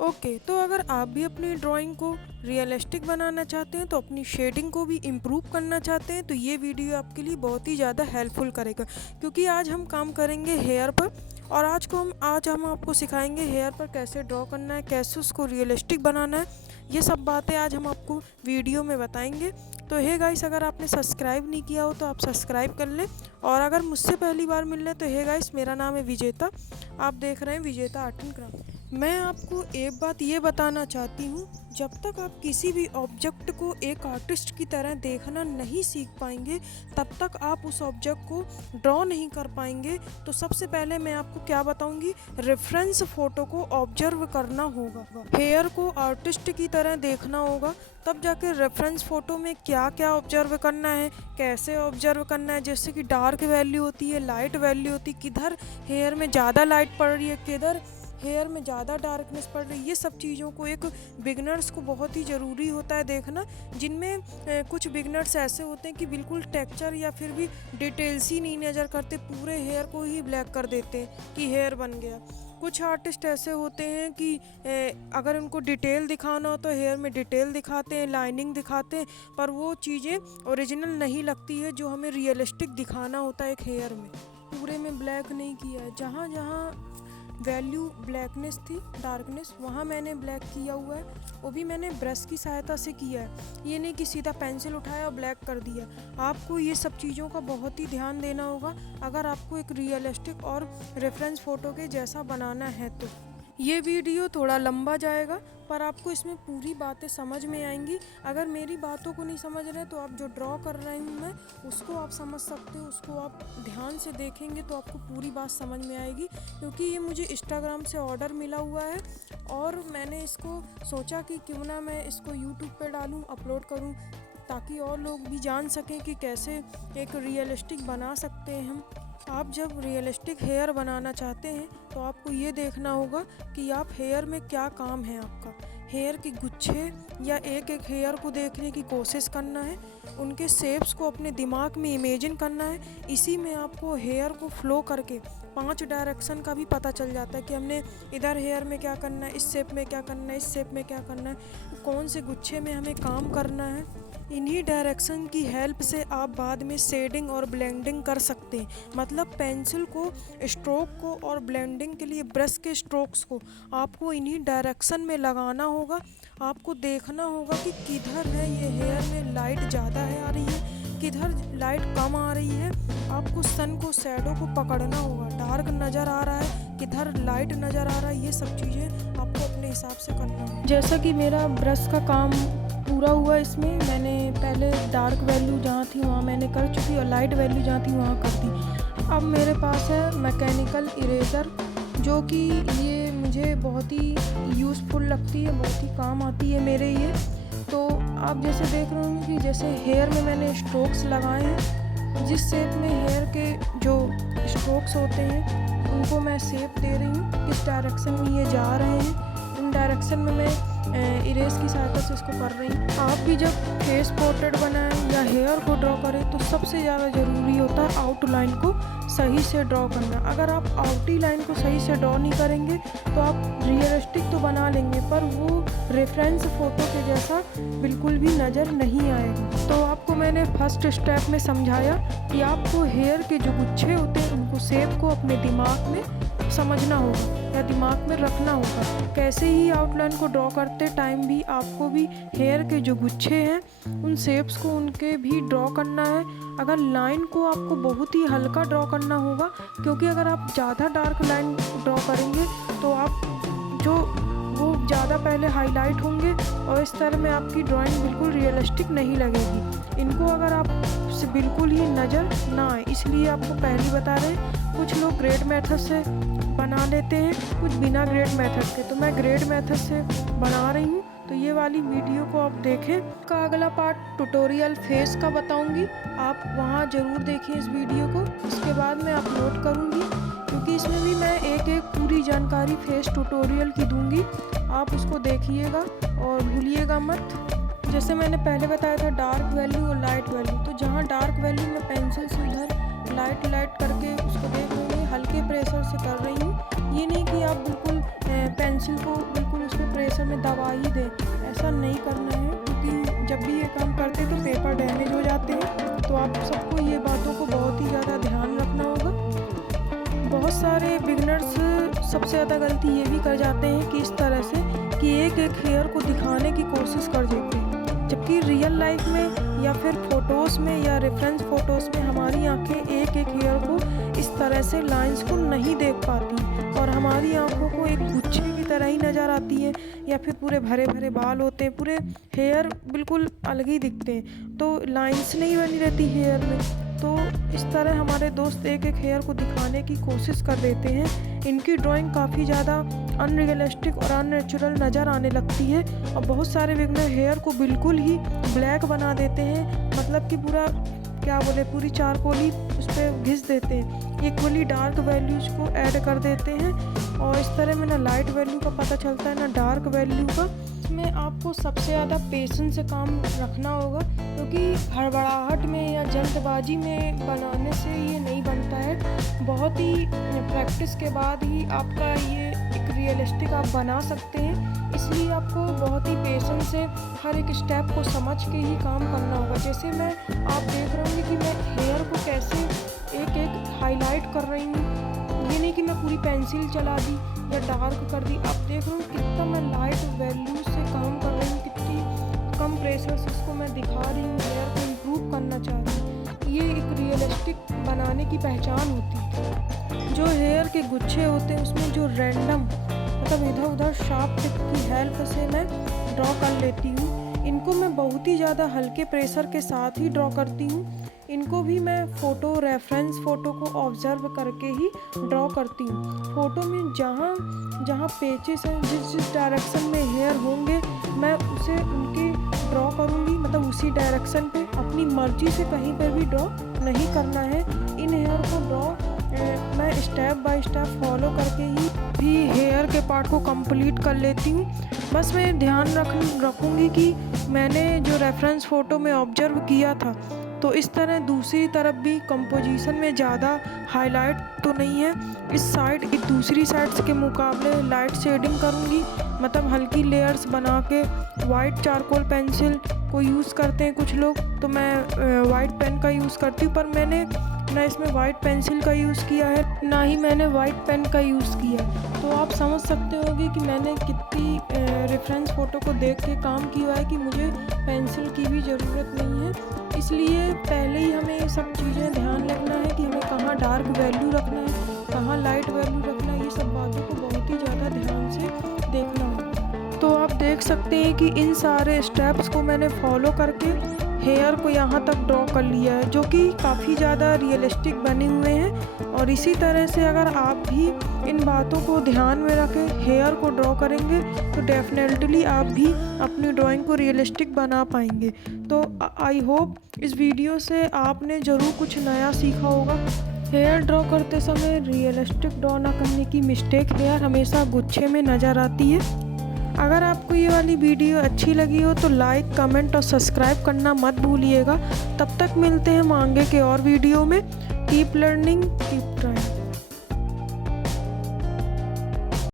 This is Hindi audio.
ओके, तो अगर आप भी अपनी ड्राइंग को रियलिस्टिक बनाना चाहते हैं, तो अपनी शेडिंग को भी इम्प्रूव करना चाहते हैं, तो ये वीडियो आपके लिए बहुत ही ज़्यादा हेल्पफुल करेगा। क्योंकि आज हम काम करेंगे हेयर पर, और आज हम आपको सिखाएंगे हेयर पर कैसे ड्रॉ करना है, कैसे उसको रियलिस्टिक बनाना है। ये सब बातें आज हम आपको वीडियो में बताएंगे। तो हे गाइस, अगर आपने सब्सक्राइब नहीं किया हो तो आप सब्सक्राइब कर लें, और अगर मुझसे पहली बार मिल रहे हैं तो हे गाइस, मेरा नाम है विजेता। आप देख रहे हैं विजेता आर्ट एंड क्राफ्ट। मैं आपको एक बात ये बताना चाहती हूँ, जब तक आप किसी भी ऑब्जेक्ट को एक आर्टिस्ट की तरह देखना नहीं सीख पाएंगे, तब तक आप उस ऑब्जेक्ट को ड्रॉ नहीं कर पाएंगे। तो सबसे पहले मैं आपको क्या बताऊंगी, रेफरेंस फ़ोटो को ऑब्जर्व करना होगा, हेयर को आर्टिस्ट की तरह देखना होगा, तब जाके रेफरेंस फ़ोटो में क्या क्या ऑब्जर्व करना है, कैसे ऑब्जर्व करना है। जैसे कि डार्क वैल्यू होती है, लाइट वैल्यू होती है, किधर हेयर में ज़्यादा लाइट पड़ रही है, किधर हेयर में ज़्यादा डार्कनेस पड़ रही है। ये सब चीज़ों को एक बिगनर्स को बहुत ही ज़रूरी होता है देखना, जिनमें कुछ बिगनर्स ऐसे होते हैं कि बिल्कुल टेक्सचर या फिर भी डिटेल्स ही नहीं नज़र करते, पूरे हेयर को ही ब्लैक कर देते हैं कि हेयर बन गया। कुछ आर्टिस्ट ऐसे होते हैं कि अगर उनको डिटेल दिखाना हो तो हेयर में डिटेल दिखाते हैं, लाइनिंग दिखाते हैं, पर वो चीज़ें ओरिजिनल नहीं लगती है जो हमें रियलिस्टिक दिखाना होता है एक हेयर में। पूरे में ब्लैक नहीं किया है, जहाँ जहाँ वैल्यू ब्लैकनेस थी, डार्कनेस, वहाँ मैंने ब्लैक किया हुआ है। वो भी मैंने ब्रश की सहायता से किया है, ये नहीं कि सीधा पेंसिल उठाया और ब्लैक कर दिया। आपको ये सब चीज़ों का बहुत ही ध्यान देना होगा अगर आपको एक रियलिस्टिक और रेफरेंस फ़ोटो के जैसा बनाना है। तो ये वीडियो थोड़ा लंबा जाएगा, पर आपको इसमें पूरी बातें समझ में आएंगी। अगर मेरी बातों को नहीं समझ रहे तो आप जो ड्रॉ कर रही हूँ मैं, उसको आप समझ सकते हो, उसको आप ध्यान से देखेंगे तो आपको पूरी बात समझ में आएगी। क्योंकि ये मुझे इंस्टाग्राम से ऑर्डर मिला हुआ है, और मैंने इसको सोचा कि क्यों ना मैं इसको यूट्यूब पे डालूँ, अपलोड करूँ, ताकि और लोग भी जान सकें कि कैसे एक रियलिस्टिक बना सकते हैं हम। आप जब रियलिस्टिक हेयर बनाना चाहते हैं तो आपको ये देखना होगा कि आप हेयर में क्या काम है आपका। हेयर के गुच्छे या एक एक हेयर को देखने की कोशिश करना है, उनके शेप्स को अपने दिमाग में इमेजिन करना है। इसी में आपको हेयर को फ्लो करके 5 डायरेक्शन का भी पता चल जाता है कि हमने इधर हेयर में क्या करना है, इस शेप में क्या करना है, इस शेप में क्या करना है, कौन से गुच्छे में हमें काम करना है। इन्हीं डायरेक्शन की हेल्प से आप बाद में शेडिंग और ब्लेंडिंग कर सकते हैं। मतलब पेंसिल को, स्ट्रोक को और ब्लेंडिंग के लिए ब्रश के स्ट्रोक्स को आपको इन्हीं डायरेक्शन में लगाना होगा। आपको देखना होगा कि किधर है ये हेयर में लाइट ज़्यादा है आ रही है, किधर लाइट कम आ रही है। आपको सन को, शैडो को पकड़ना होगा, डार्क नज़र आ रहा है, किधर लाइट नज़र आ रहा है, ये सब चीज़ें आपको अपने हिसाब से करना है। जैसा कि मेरा ब्रश का काम पूरा हुआ, इसमें मैंने पहले डार्क वैल्यू जहाँ थी वहाँ मैंने कर चुकी, और लाइट वैल्यू जहाँ थी वहाँ कर दी। अब मेरे पास है मैकेनिकल इरेज़र, जो कि ये मुझे बहुत ही यूज़फुल लगती है, बहुत ही काम आती है मेरे ये। तो आप जैसे देख रहे होंगे कि जैसे हेयर में मैंने स्ट्रोक्स लगाए हैं, जिस शेप में हेयर के जो स्ट्रोक्स होते हैं उनको मैं शेप दे रही हूँ, किस डायरेक्शन में ये जा रहे हैं, उन डायरेक्शन में मैं इरेज की सहायता से इसको कर रही हूँ। आप भी जब फेस पोर्ट्रेट बनाएं या हेयर को ड्रॉ करें तो सबसे ज़्यादा ज़रूरी होता है आउटलाइन को सही से ड्रॉ करना। अगर आप आउटलाइन को सही से ड्रॉ नहीं करेंगे तो आप रियलिस्टिक तो बना लेंगे, पर वो रेफरेंस फ़ोटो के जैसा बिल्कुल भी नज़र नहीं आएगा। तो आपको मैंने फर्स्ट स्टेप में समझाया कि आपको हेयर के जो गुच्छे होते हैं उनको शेप को अपने दिमाग में समझना होगा या दिमाग में रखना होगा। कैसे ही आउटलाइन को ड्रॉ करते टाइम भी आपको भी हेयर के जो गुच्छे हैं उन शेप्स को उनके भी ड्रॉ करना है। अगर लाइन को आपको बहुत ही हल्का ड्रॉ करना होगा, क्योंकि अगर आप ज़्यादा डार्क लाइन ड्रॉ करेंगे तो आप जो वो ज़्यादा पहले हाईलाइट होंगे और इस तरह में आपकी ड्राइंग बिल्कुल रियलिस्टिक नहीं लगेगी। इनको अगर आप से बिल्कुल ही नज़र ना आए, इसलिए आपको पहले ही बता रहे हैं। कुछ लोग ग्रेड मेथड से बना लेते हैं, कुछ बिना ग्रेड मेथड के, तो मैं ग्रेड मेथड से बना रही हूँ। तो ये वाली वीडियो को आप देखें। का अगला पार्ट ट्यूटोरियल फेस का बताऊंगी, आप वहाँ ज़रूर देखें इस वीडियो को। इसके बाद मैं अपलोड करूँगी, क्योंकि इसमें भी मैं एक एक पूरी जानकारी फेस ट्यूटोरियल की दूंगी। आप उसको देखिएगा और भूलिएगा मत। जैसे मैंने पहले बताया था डार्क वैल्यू और लाइट वैल्यू, तो जहाँ डार्क वैल्यू मैं पेंसिल से उधर लाइट करके उसको देख रही हूँ, हल्के प्रेशर से कर रही हूँ। ये नहीं कि आप बिल्कुल पेंसिल को बिल्कुल उस पर प्रेशर में दबा ही दें, ऐसा नहीं करना है, क्योंकि जब भी ये काम करते हैं तो पेपर डैमेज हो जाते हैं। तो आप सबको ये बातों को बहुत ही ज़्यादा ध्यान रखना होगा। बहुत सारे बिगनर्स सबसे ज़्यादा गलती ये भी कर जाते हैं कि इस तरह से कि एक एक हेयर को दिखाने की कोशिश कर देते हैं, जबकि रियल लाइफ में या फिर फ़ोटोज़ में या रेफरेंस फ़ोटोज़ में हमारी आंखें एक एक हेयर को इस तरह से लाइंस को नहीं देख पाती और हमारी आंखों को एक गुच्छे की तरह ही नज़र आती है, या फिर पूरे भरे भरे बाल होते हैं, पूरे हेयर बिल्कुल अलग ही दिखते हैं, तो लाइंस नहीं बनी रहती हेयर में। तो इस तरह हमारे दोस्त एक एक हेयर को दिखाने की कोशिश कर देते हैं। इनकी ड्राइंग काफ़ी ज़्यादा अनरियलिस्टिक और अननेचुरल नज़र आने लगती है और बहुत सारे बिगनर हेयर को बिल्कुल ही ब्लैक बना देते हैं, मतलब कि पूरा क्या बोले पूरी चारकोली उस पर घिस देते हैं, इक्वली डार्क वैल्यूज़ को ऐड कर देते हैं और इस तरह में ना लाइट वैल्यू का पता चलता है ना डार्क वैल्यू का। इसमें आपको सबसे ज़्यादा पेशेंस से काम रखना होगा, क्योंकि हड़बड़ाहट में या जल्दबाजी में बनाने से ये नहीं बनता है। बहुत ही प्रैक्टिस के बाद ही आपका ये एक रियलिस्टिक आप बना सकते हैं, इसलिए आपको बहुत ही पेशेंस से हर एक स्टेप को समझ के ही काम करना होगा। जैसे मैं आप देख रहे होंगे कि मैं हेयर को कैसे एक एक हाईलाइट कर रही हूँ, ये नहीं कि मैं पूरी पेंसिल चला दी या डार्क कर दी। आप देख रहे हो कितना मैं लाइट वैल्यूज से काम कर रही हूँ, कितनी कम प्रेशर से इसको मैं दिखा रही हूँ, हेयर को इम्प्रूव करना चाह रही हूँ। ये एक रियलिस्टिक बनाने की पहचान होती है। जो हेयर के गुच्छे होते हैं उसमें जो रैंडम मतलब इधर उधर शार्प टिप की हेल्प से मैं ड्रॉ कर लेती हूँ। इनको मैं बहुत ही ज़्यादा हल्के प्रेशर के साथ ही ड्रॉ करती हूँ। इनको भी मैं फ़ोटो रेफरेंस फ़ोटो को ऑब्ज़र्व करके ही ड्रॉ करती हूँ। फ़ोटो में जहाँ जहाँ पेचेस हैं, जिस जिस डायरेक्शन में हेयर होंगे मैं उसे उनकी ड्रॉ करूँगी, मतलब उसी डायरेक्शन पे। अपनी मर्ज़ी से कहीं पर भी ड्रॉ नहीं करना है। इन हेयर को ड्रॉ मैं स्टेप बाय स्टेप फॉलो करके ही भी हेयर के पार्ट को कंप्लीट कर लेती हूँ। बस मैं ध्यान रखूँगी कि मैंने जो रेफरेंस फ़ोटो में ऑब्जर्व किया था तो इस तरह दूसरी तरफ भी कंपोजिशन में ज़्यादा हाईलाइट तो नहीं है। इस साइड की दूसरी साइड्स के मुकाबले लाइट शेडिंग करूँगी, मतलब हल्की लेयर्स बना के। वाइट चारकोल पेंसिल को यूज़ करते हैं कुछ लोग, तो मैं वाइट पेन का यूज़ करती हूँ, पर मैंने ना इसमें वाइट पेंसिल का यूज़ किया है ना ही मैंने वाइट पेन का यूज़ किया है। तो आप समझ सकते होंगे कि मैंने कितनी रेफरेंस फ़ोटो को देख के काम किया है कि मुझे पेंसिल की भी ज़रूरत नहीं है। इसलिए पहले ही हमें ये सब चीज़ें ध्यान रखना है कि हमें कहाँ डार्क वैल्यू रखना है, कहाँ लाइट वैल्यू रखना है। ये सब बातों को बहुत ही ज़्यादा ध्यान से देखना होगा। तो आप देख सकते हैं कि इन सारे स्टेप्स को मैंने फॉलो करके हेयर को यहाँ तक ड्रॉ कर लिया है, जो कि काफ़ी ज़्यादा रियलिस्टिक बने हुए हैं। और इसी तरह से अगर आप भी इन बातों को ध्यान में रखें हेयर को ड्रॉ करेंगे तो डेफिनेटली आप भी अपनी ड्राइंग को रियलिस्टिक बना पाएंगे। तो आई होप इस वीडियो से आपने ज़रूर कुछ नया सीखा होगा। हेयर ड्रॉ करते समय रियलिस्टिक ड्रॉ ना करने की मिस्टेक हेयर हमेशा गुच्छे में नज़र आती है। अगर आपको ये वाली वीडियो अच्छी लगी हो तो लाइक, कमेंट और सब्सक्राइब करना मत भूलिएगा। तब तक मिलते हैं हम आगे के और वीडियो में। Keep learning, keep trying.